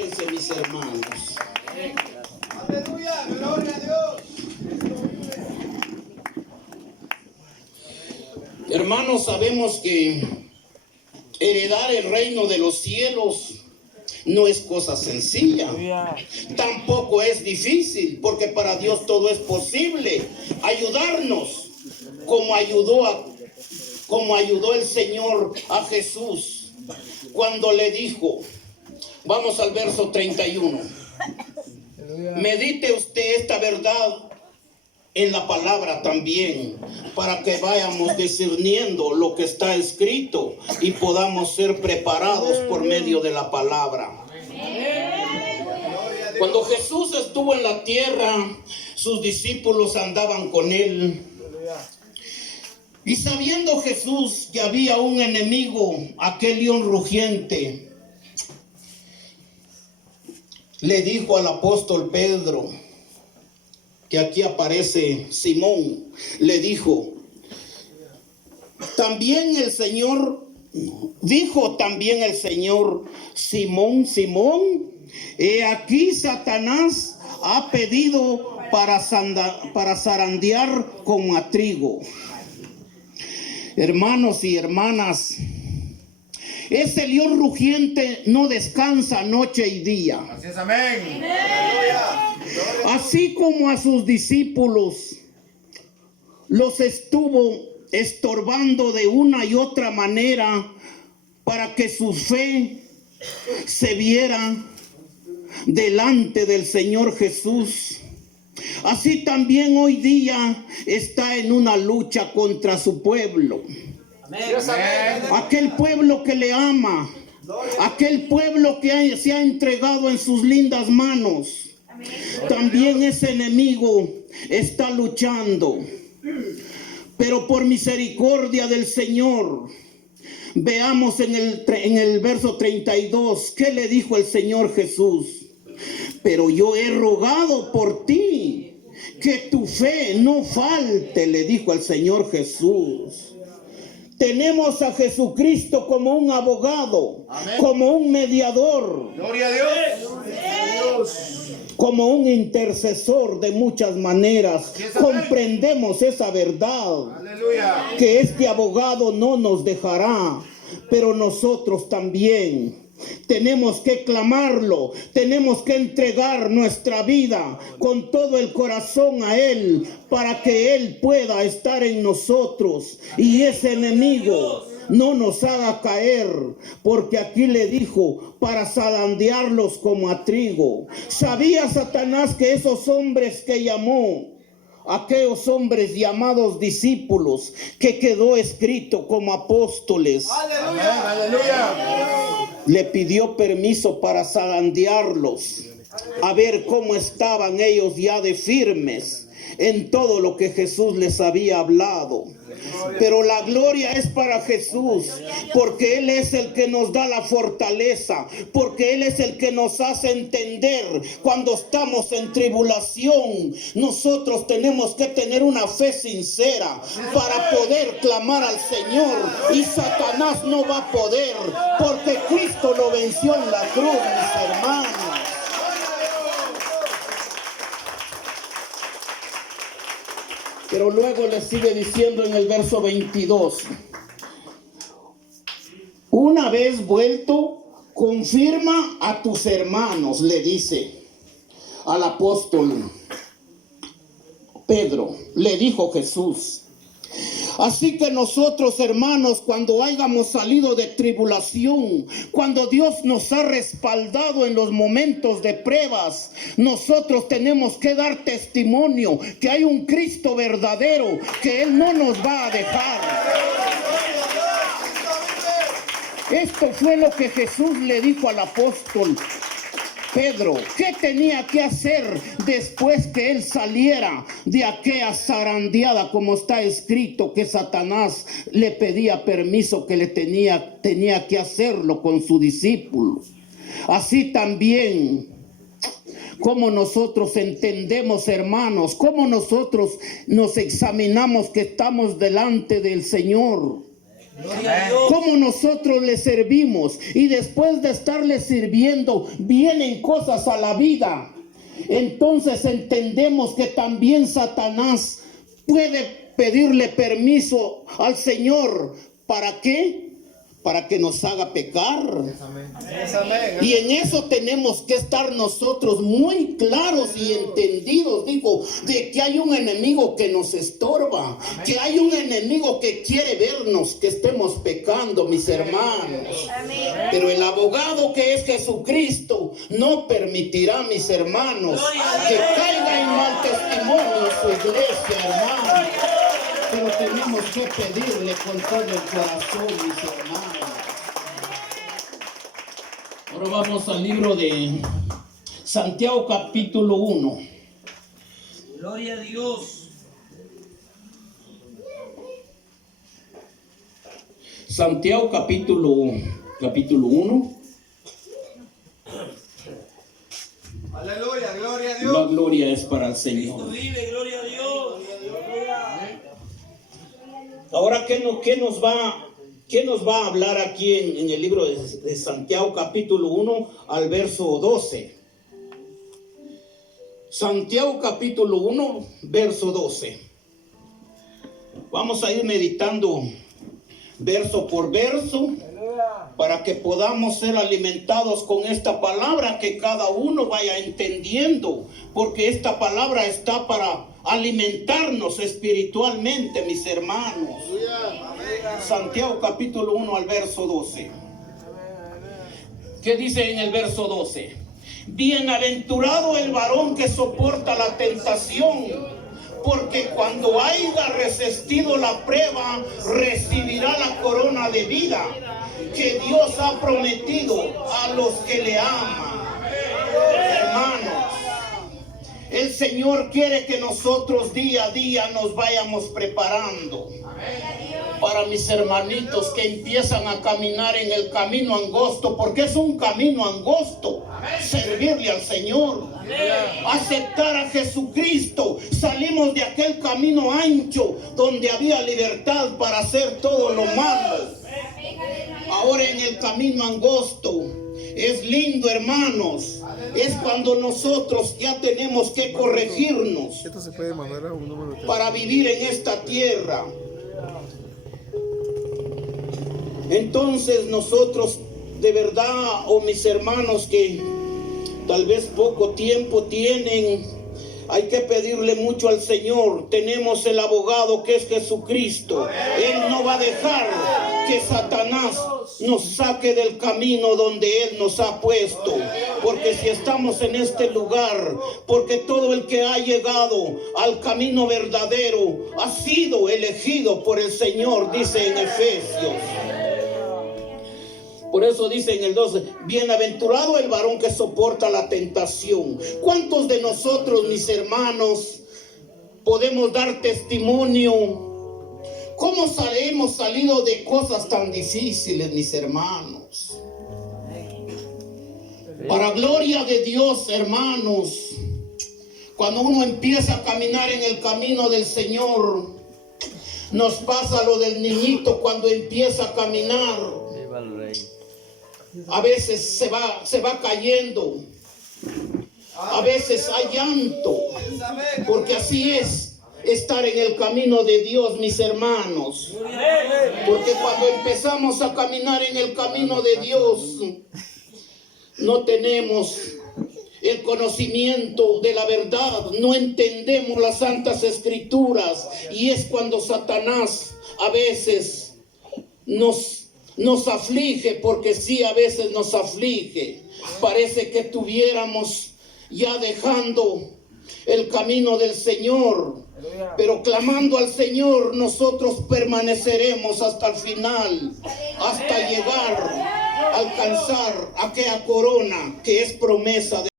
Siéntense, mis hermanos. Aleluya, gloria a Dios. Hermanos, sabemos que heredar el reino de los cielos no es cosa sencilla. Tampoco es difícil, porque para Dios todo es posible. Ayudarnos como ayudó el Señor a Jesús cuando le dijo, vamos al verso 31. Medite usted esta verdad en la palabra también, para que vayamos discerniendo lo que está escrito y podamos ser preparados por medio de la palabra. Cuando Jesús estuvo en la tierra, sus discípulos andaban con él. Y sabiendo Jesús que había un enemigo, aquel león rugiente, le dijo al apóstol Pedro, que aquí aparece Simón, le dijo, dijo también el Señor, Simón, Simón, he aquí Satanás ha pedido para zarandear como a trigo. Hermanos y hermanas, ese león rugiente no descansa noche y día. Así es, amén. Así como a sus discípulos los estuvo estorbando de una y otra manera para que su fe se viera delante del Señor Jesús. Así también hoy día está en una lucha contra su pueblo. Aquel pueblo que le ama, aquel pueblo que se ha entregado en sus lindas manos. También ese enemigo está luchando. Pero por misericordia del Señor, veamos en el verso 32, ¿qué le dijo el Señor Jesús? Pero yo he rogado por ti, que tu fe no falte, le dijo el Señor Jesús. Tenemos a Jesucristo como un abogado, amén, como un mediador, gloria a Dios, como un intercesor de muchas maneras. Comprendemos esa verdad, aleluya, que este abogado no nos dejará, pero nosotros también tenemos que clamarlo, tenemos que entregar nuestra vida con todo el corazón a Él, para que Él pueda estar en nosotros y ese enemigo no nos haga caer, porque aquí le dijo, para zarandearlos como a trigo. ¿Sabía Satanás que esos hombres que llamó, aquellos hombres llamados discípulos, que quedó escrito como apóstoles, aleluya, aleluya, le pidió permiso para zarandearlos, a ver cómo estaban ellos ya de firmes en todo lo que Jesús les había hablado? Pero la gloria es para Jesús, porque Él es el que nos da la fortaleza, porque Él es el que nos hace entender cuando estamos en tribulación. Nosotros tenemos que tener una fe sincera para poder clamar al Señor, y Satanás no va a poder, porque Cristo lo venció en la cruz, mis hermanos. Pero luego le sigue diciendo en el verso 22, una vez vuelto, confirma a tus hermanos, le dice al apóstol Pedro, le dijo Jesús. Así que nosotros, hermanos, cuando hayamos salido de tribulación, cuando Dios nos ha respaldado en los momentos de pruebas, nosotros tenemos que dar testimonio que hay un Cristo verdadero, que Él no nos va a dejar. Esto fue lo que Jesús le dijo al apóstol Pedro. ¿Qué tenía que hacer después que él saliera de aquella zarandeada, como está escrito que Satanás le pedía permiso, que le tenía que hacerlo con su discípulo? Así también, como nosotros entendemos, hermanos, como nosotros nos examinamos que estamos delante del Señor. Cómo nosotros le servimos y después de estarle sirviendo vienen cosas a la vida. Entonces entendemos que también Satanás puede pedirle permiso al Señor. ¿Para qué? Para que nos haga pecar. Y en eso tenemos que estar nosotros muy claros y entendidos, digo, de que hay un enemigo que nos estorba, que hay un enemigo que quiere vernos que estemos pecando, mis hermanos. Pero el abogado que es Jesucristo no permitirá, mis hermanos, que caiga en mal testimonio su iglesia, hermanos. Pero tenemos que pedirle con todo el corazón, mis hermanos. Ahora vamos al libro de Santiago capítulo 1. Gloria a Dios. Santiago capítulo 1. Aleluya, gloria a Dios. La gloria es para el Cristo Señor. vive, gloria a Dios. Ahora, ¿qué nos va a hablar aquí en el libro de Santiago capítulo 1 al verso 12? Santiago capítulo 1, verso 12. Vamos a ir meditando verso por verso para que podamos ser alimentados con esta palabra, que cada uno vaya entendiendo, porque esta palabra está para alimentarnos espiritualmente, mis hermanos. Santiago capítulo 1 al verso 12. ¿Qué dice en el verso 12? Bienaventurado el varón que soporta la tentación, porque cuando haya resistido la prueba, recibirá la corona de vida que Dios ha prometido a los que le aman. Hermanos, el Señor quiere que nosotros día a día nos vayamos preparando. Para mis hermanitos que empiezan a caminar en el camino angosto, porque es un camino angosto, servirle al Señor, aceptar a Jesucristo. Salimos de aquel camino ancho donde había libertad para hacer todo lo malo. Ahora en el camino angosto es lindo, hermanos. Es cuando nosotros ya tenemos que corregirnos para vivir en esta tierra. Entonces nosotros de verdad, mis hermanos que tal vez poco tiempo tienen, hay que pedirle mucho al Señor. Tenemos el abogado que es Jesucristo. Él no va a dejar que Satanás nos saque del camino donde Él nos ha puesto. Porque si estamos en este lugar, porque todo el que ha llegado al camino verdadero ha sido elegido por el Señor, dice en Efesios. Por eso dice en el 12, bienaventurado el varón que soporta la tentación. ¿Cuántos de nosotros, mis hermanos, podemos dar testimonio? ¿Cómo hemos salido de cosas tan difíciles, mis hermanos? Para gloria de Dios, hermanos, cuando uno empieza a caminar en el camino del Señor, nos pasa lo del niñito cuando empieza a caminar. A veces se va cayendo, a veces hay llanto, porque así es estar en el camino de Dios, mis hermanos. Porque cuando empezamos a caminar en el camino de Dios, no tenemos el conocimiento de la verdad, no entendemos las santas escrituras, y es cuando Satanás a veces nos aflige, porque sí, a veces nos aflige. Parece que tuviéramos ya dejando el camino del Señor, pero clamando al Señor nosotros permaneceremos hasta el final, hasta llegar a alcanzar aquella corona que es promesa de